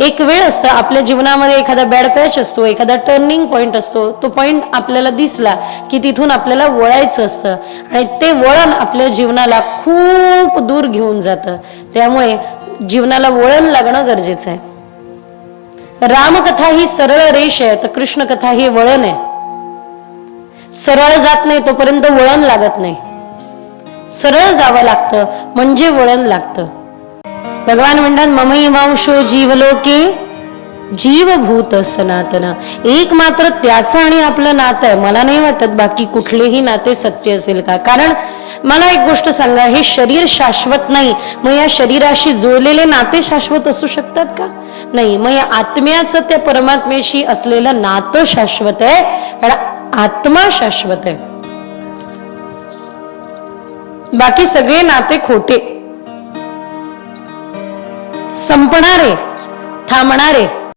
एक वेळ असतं आपल्या जीवनामध्ये एखादा बॅड पॅच असतो एखादा टर्निंग पॉईंट असतो तो पॉईंट आपल्याला दिसला की तिथून आपल्याला वळायचं असतं. आणि ते वळण आपल्या जीवनाला खूप दूर घेऊन जातं. त्यामुळे जीवनाला वळण लागणं गरजेचं आहे. रामकथा ही सरळ रेष आहे तर कृष्णकथा ही वळण आहे. सरळ जात नाही तोपर्यंत वळण लागत नाही. सरळ जावं लागतं म्हणजे वळण लागतं. भगवान म्हणतात ममई मांशो जीवलोके जीवभूत सनातन. एक मात्र त्याचं आणि आपलं नातं आहे. मला नाही वाटत बाकी कुठलेही नाते सत्य असेल का. कारण मला एक गोष्ट सांगा हे शरीर शाश्वत नाही. मग या शरीराशी जुळलेले नाते शाश्वत असू शकतात का? नाही. मग या आत्म्याचं त्या परमात्म्याशी असलेलं नातं शाश्वत आहे. कारण आत्मा शाश्वत आहे. बाकी सगळे नाते खोटे. संपणारे थांबणारे.